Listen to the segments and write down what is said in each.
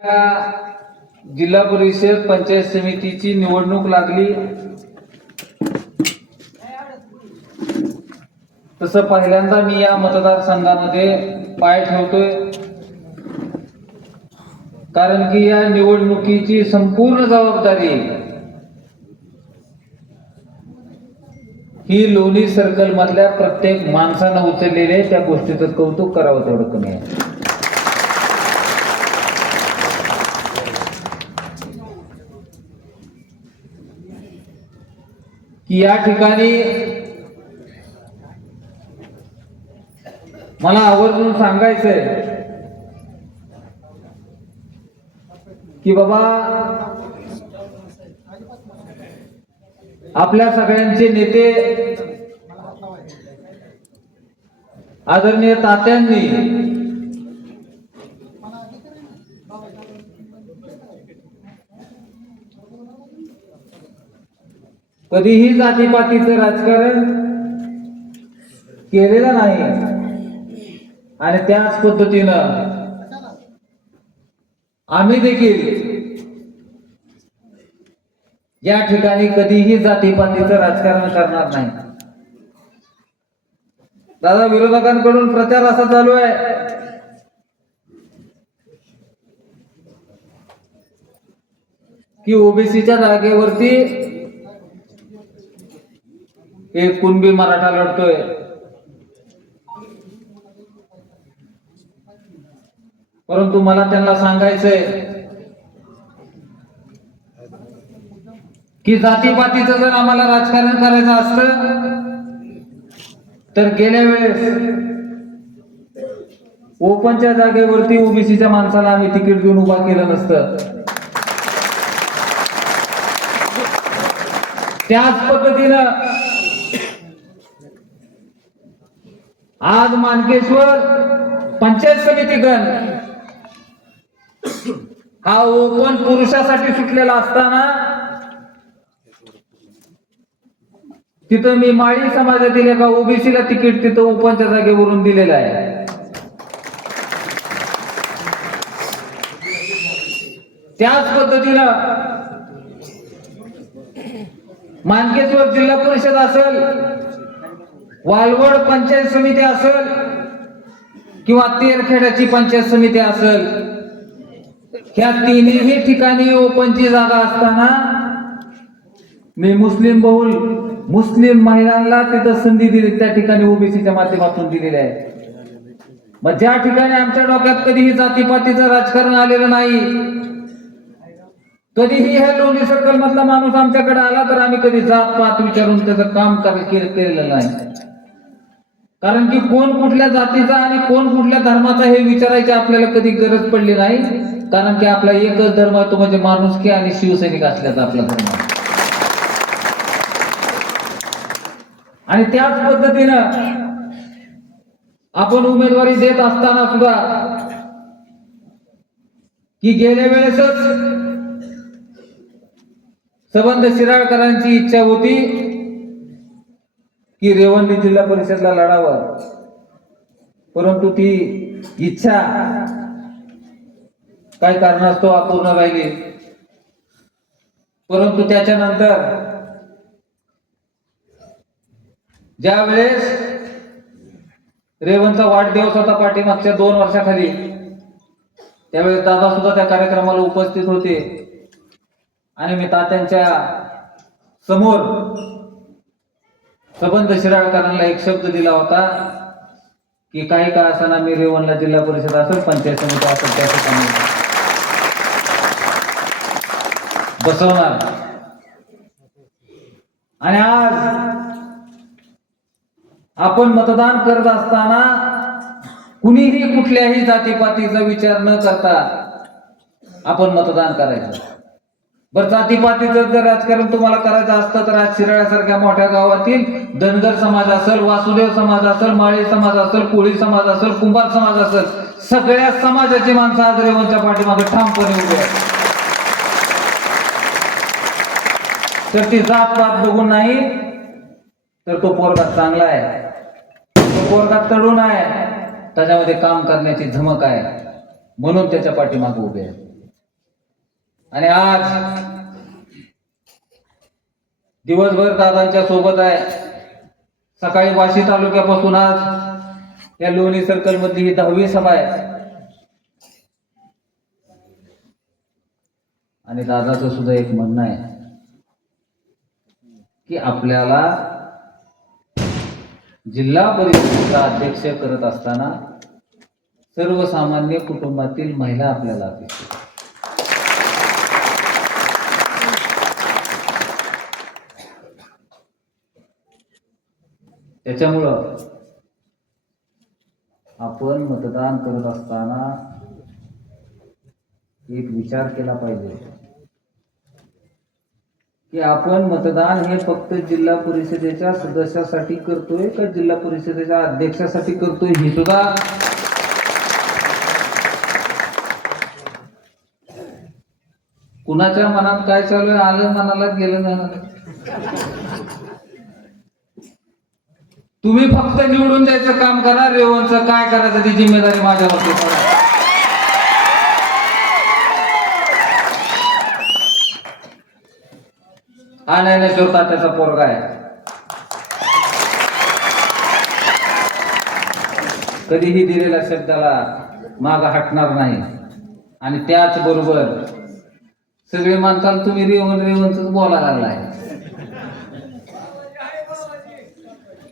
जिल्हा परिषद पंचायत समितीची निवडणूक लागली। तसं पहिल्यांदा मी या मतदारसंघामध्ये पाय ठेवतोय, कारण की या निवडणुकीची संपूर्ण जबाबदारी ही लोणी सर्कल मधल्या प्रत्येक माणसानं उचललेली आहे। त्या गोष्टीचं कौतुक करावं तेवढं कमी आहे। की या ठिकाणी मला आवर्जून सांगायचंय की बाबा, आपल्या सगळ्यांचे नेते आदरणीय तात्यांनी कधीही जातीपातीचं राजकारण केलेलं नाही आणि त्याच पद्धतीनं आम्ही देखील या ठिकाणी कधीही जातीपातीचं राजकारण करणार नाही। दादा, विरोधकांकडून प्रचार असा चालू आहे की ओबीसीच्या जागेवरती एक कुणबी मराठा लढतोय। परंतु मला त्यांना सांगायचंय की जातीपातीचं जर आम्हाला राजकारण करायचं असतं तर गेल्या वेळेस ओपनच्या जागेवरती ओबीसीच्या माणसाला आम्ही तिकीट देऊन उभा केलं नसतं। त्याच पद्धतीनं आज मानकेश्वर पंचायत समिती गण हा ओपन पुरुषासाठी सुटलेला असताना तिथं मी माळी समाजातील एका ओबीसीला तिकीट तिथं ओपनच्या जागेवरून दिलेलं आहे। त्याच पद्धतीनं मानकेश्वर जिल्हा परिषद असेल, वालवड पंचायत समिती असेल किंवा तेरखेड्याची पंचायत समिती असेल, ह्या तिन्ही ठिकाणी ओपनची जागा असताना मी मुस्लिम बहुल मुस्लिम महिलांना तिथं संधी दिली, त्या ठिकाणी ओबीसीच्या माध्यमातून दिलेली आहे। मग ज्या ठिकाणी आमच्या डोक्यात कधीही जातीपातीचं राजकारण आलेलं नाही, कधीही हे लोणी सर्कल मधला माणूस आमच्याकडे आला तर आम्ही कधी जात पात विचारून त्याचं काम केलेलं नाही। कारण की कोण कुठल्या जातीचा आणि कोण कुठल्या धर्माचा हे विचारायची आपल्याला कधी गरज पडली नाही, कारण की आपला एकच धर्म आहे, तो म्हणजे माणुसकी आणि शिवसैनिक असल्याचा आपला धर्म। आणि त्याच पद्धतीनं आपण उमेदवारी देत असताना सुद्धा की गेल्या वेळेसच सबंध शिराळकरांची इच्छा होती की रेवंडी जिल्हा परिषदला लढावं, परंतु ती इच्छा काही कारणास्तव अपूर्ण राहिली। परंतु त्याच्यानंतर ज्या वेळेस रेवंतचा वाढदिवस होता पाठीमागच्या 2 वर्षाखाली, त्यावेळेस दादा सुद्धा त्या कार्यक्रमाला उपस्थित होते आणि मी तात्यांच्या समोर सबंध शिराळकरांना एक शब्द दिला होता की काही काळ असताना मी रेवणला जिल्हा परिषद असेल, पंचायत समिती असेल, त्या ठिकाणी बसवणार। आणि आज आपण मतदान करत असताना कुणीही कुठल्याही जातीपातीचा विचार न करता आपण मतदान करायचं। बरं, जातीपातीचं जर राजकारण तुम्हाला करायचं असतं तर आज शिराळ्यासारख्या मोठ्या गावातील धनगर समाज असेल, वासुदेव समाज असेल, माळी समाज असेल, कोळी समाज असेल, कुंभार समाज असेल, सगळ्या समाजाची माणसं आज रेवणच्या पाठीमागे ठामपणे उभे आहेत। तर ती जात पात बघून नाही, तर तो पोरगा चांगला आहे, तो पोरगा तरुण आहे, त्याच्यामध्ये काम करण्याची धमक आहे, म्हणून त्याच्या पाठीमागे उभे आहे। आणि आज दिवसभर दादांच्या सोबत आहे. सकाळी वाशी तालुक्यापासून आज या लोणी सर्कल मधली ही 10वी सभा आहे. आणि दादाचं सुद्धा एक म्हणणं आहे की आपल्याला जिल्हा परिषदेचा अध्यक्ष करत असताना सर्वसामान्य कुटुंबातील महिला आपल्याला अपेक्षित. त्याच्यामुळं आपण मतदान करत असताना एक विचार केला पाहिजे की आपण मतदान हे फक्त जिल्हा परिषदेच्या सदस्यासाठी करतोय का जिल्हा परिषदेच्या अध्यक्षासाठी करतोय हे सुद्धा कुणाच्या मनात काय चालू आहे आलं मनाला गेलं नाही. तुम्ही फक्त निवडून द्यायचं काम करा. रेवणचं काय करायचं ती जिम्मेदारी माझ्यावरती पडा. हा ज्ञानेश्वर तात्याचा पोरगा आहे. कधीही दिलेल्या शब्दाला माग हटणार नाही. आणि त्याच बरोबर सगळे माणसाला तुम्ही रेवणच बोलायला लागलाय.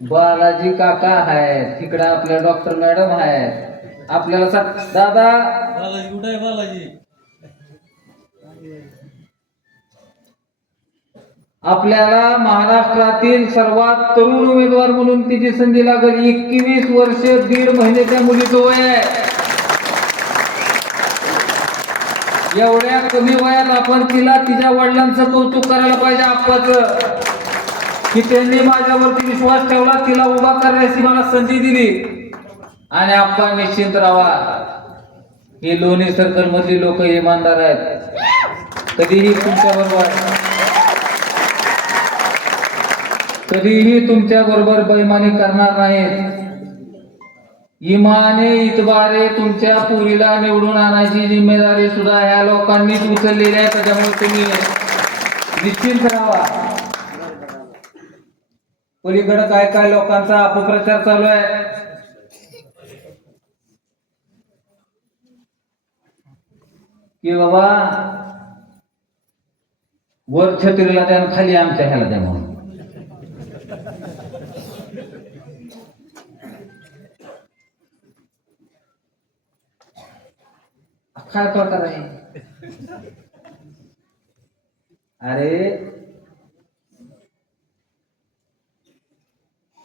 बालाजी काका आहेत तिकडे, आपल्या डॉक्टर मॅडम आहेत. आपल्याला दादा बालाजी कुठे आहे? बालाजी आपल्याला महाराष्ट्रातील सर्वात तरुण उमेदवार म्हणून तिची संधी लागल. 21 वर्ष 1.5 महिन्याच्या मुलीचं वय आहे. एवढ्या कमी वयात आपण तिला तिच्या वडिलांचं कौतुक करायला पाहिजे. आप्पाचं की त्यांनी माझ्यावरती विश्वास ठेवला, तिला उभा करण्याची मला संधी दिली. आणि आप्पा निश्चिंत राहा, हे लोणी सर्कल मधली लोक इमानदार आहेत. कधीही तुमच्या बरोबर बेईमानी करणार नाहीत. इमाने इतबारे तुमच्या पुरीला निवडून आणायची जिम्मेदारी सुद्धा ह्या लोकांनीच उचललेली आहे. त्याच्यामुळे तुम्ही निश्चिंत राहा. पलीकडे काय काय लोकांचा अपप्रचार चालू आहे. की बाबा वर छत्रीला द्या खाली आमच्या ह्याला द्या म्हणून. काय प्रकार आहे? अरे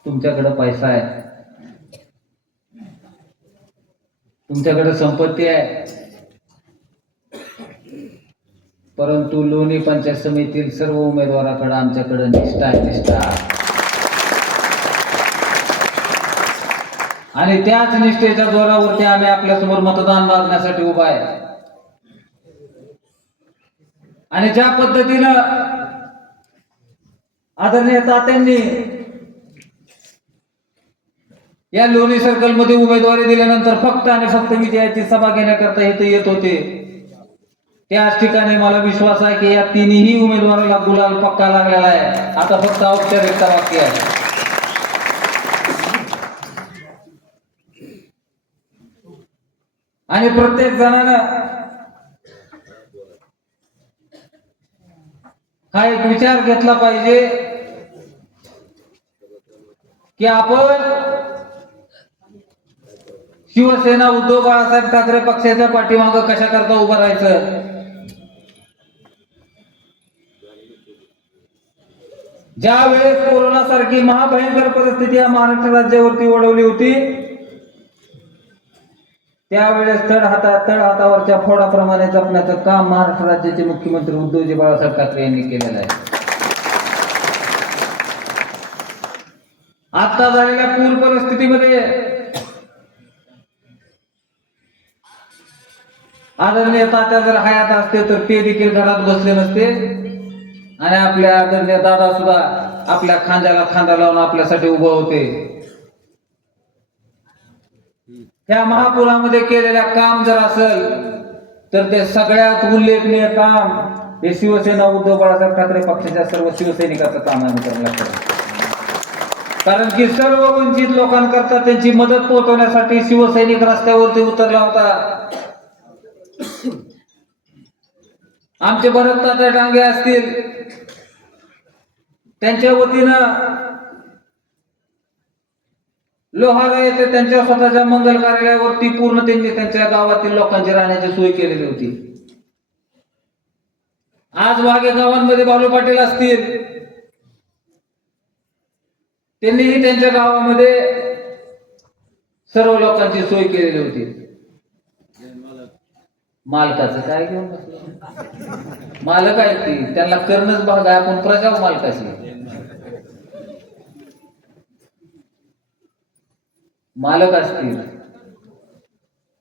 तुमच्याकडे पैसा आहे, तुमच्याकडे संपत्ती आहे, परंतु लोणी पंचायत समितीतील सर्व उमेदवाराकडे आमच्याकडे निष्ठा आहे. निष्ठा आणि त्याच निष्ठेच्या जोरावरती आम्ही आपल्या समोर मतदान मागण्यासाठी उभा आहे. आणि ज्या पद्धतीनं आदरणीय तात्यांनी या लोणी सर्कल मध्ये उमेदवारी दिल्यानंतर फक्त आणि फक्त विजयाची सभा घेण्याकरता इथे येत होते, त्याच ठिकाणी मला विश्वास आहे की या तिन्ही उमेदवाराला गुलाल पक्का लागलेला आहे. आता फक्त औपचारिकता बाकी आहे. आणि प्रत्येक जणानं हा एक विचार घेतला पाहिजे की आपण शिवसेना उद्धव बाळासाहेब ठाकरे पक्षाच्या पाठीमागे कशा करता उभं राहायचं. ज्या वेळेस कोरोना सारखी महाभयंकर परिस्थिती या महाराष्ट्र राज्यावरती ओढवली होती, त्यावेळेस तळहातावरच्या फोडाप्रमाणे जपण्याचं काम महाराष्ट्र राज्याचे मुख्यमंत्री उद्धवजी बाळासाहेब ठाकरे यांनी केलेलं आहे. आता झालेल्या पूर परिस्थितीमध्ये आदरणीय तात्या जर हयात असते तर ते देखील घरात बसले नसते. आणि आपल्या आदरणीय दादा सुद्धा आपल्या खांद्याला खांदा लावून आपल्यासाठी उभे होते. त्या महापुरामध्ये केलेल्या काम जर असेल तर ते सगळ्यात उल्लेखनीय काम हे शिवसेना उद्धव बाळासाहेब ठाकरे पक्षाच्या सर्व शिवसैनिकाचं काम आहे मित्रांनो, लक्षात ठेवा. कारण की सर्व वंचित लोकांकरता त्यांची मदत पोहोचवण्यासाठी शिवसैनिक रस्त्यावरती उतरला होता. आमचे भरत तात्या डांगे असतील, त्यांच्या वतीनं लोहारा येथे त्यांच्या स्वतःच्या मंगल कार्यालयावरती पूर्ण त्यांनी त्यांच्या गावातील लोकांची राहण्याची सोय केलेली होती. आज वाघे गावांमध्ये बालू पाटील असतील, त्यांनीही त्यांच्या गावामध्ये सर्व लोकांची सोय केलेली होती. मालकाचं काय घेऊन बसलं? मालक आहेत ती, त्यांना करणंच भाग आहे. आपण प्रजा मालकाची. मालक असतील,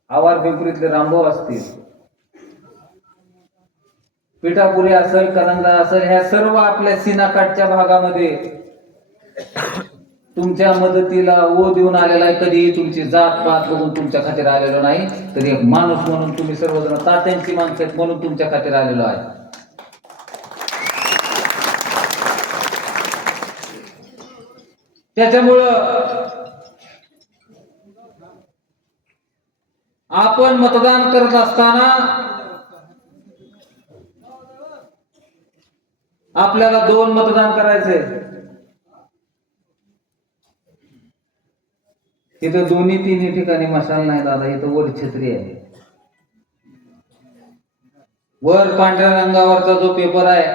आवार पिंपरीतले रामभाऊ असतील, पिठापुरी असेल, करंजा असेल, ह्या सर्व आपल्या सीनाकाठच्या भागामध्ये तुमच्या मदतीला ओ देऊन आलेला आहे. कधीही तुमची जात पात बघून तुमच्या खातीर आलेलो नाही, तर एक माणूस म्हणून तुम्ही सर्वजण तात्यांची माणसं आहेत म्हणून तुमच्या खातीर आलेलो आहे. त्याच्यामुळं आपण मतदान करत असताना आपल्याला 2 मतदान करायचे. इथं दोन्ही तिन्ही ठिकाणी मशाल नाही दादा, इथं वर छत्री आहे. वर पांढऱ्या रंगावरचा जो पेपर आहे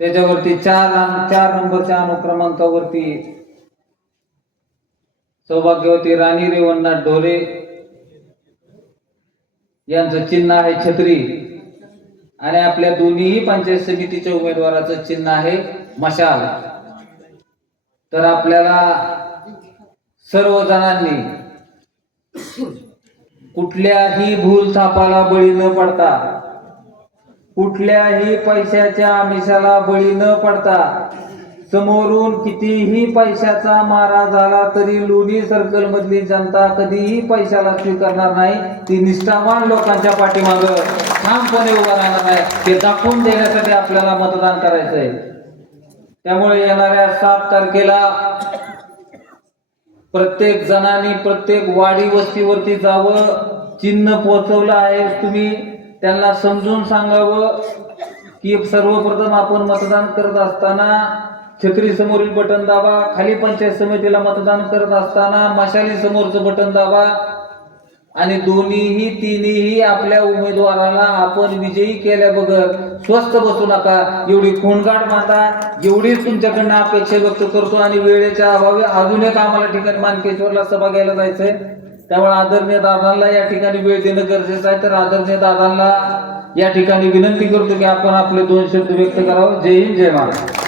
त्याच्यावरती 4 नंबरच्या अनुक्रमांकावरती सौभाग्यवती राणी रेवणनाथ ढोले यांचं चिन्ह आहे छत्री, आणि आपल्या दोन्ही पंचायत समितीच्या उमेदवाराचं चिन्ह आहे मशाल. तर आपल्याला सर्व जणांनी कुठल्याही भूलथापाला बळी न पडता, कुठल्याही पैशाच्या आमिषाला बळी न पडता, समोरून कितीही पैशाचा मारा झाला तरी लोणी सर्कल मधली जनता कधीही पैशाला स्वीकारणार नाही. ती निष्ठावान लोकांच्या पाठीमागं ठामपणे उभा राहणार आहे. ते दाखवून देण्यासाठी आपल्याला मतदान करायचंय. त्यामुळे येणाऱ्या 7 तारखेला प्रत्येक जणांनी प्रत्येक वाडी वस्तीवरती जावं. चिन्ह पोहोचवलं आहे, तुम्ही त्यांना समजून सांगावं की सर्वप्रथम आपण मतदान करत असताना छत्री समोरील बटन दाबा, खाली पंचायत समितीला मतदान करत असताना मशाली समोरचं बटन दाबा, आणि दोन्हीही तिन्हीही आपल्या उमेदवाराला आपण विजयी केल्या बगर स्वस्थ बसू नका. एवढी खोंगाट माता, एवढीच तुमच्याकडनं अपेक्षा व्यक्त करतो. आणि वेळेच्या अभावी अजून एक आम्हाला ठिकाणी मानकेश्वरला सभा घ्यायला जायचंय, त्यामुळे आदरणीय दादांना या ठिकाणी वेळ देणं गरजेचं आहे. तर आदरणीय दादांना या ठिकाणी विनंती करतो की आपण आपले 2 शब्द व्यक्त करावं. जय हिंद, जय महाराष्ट्र.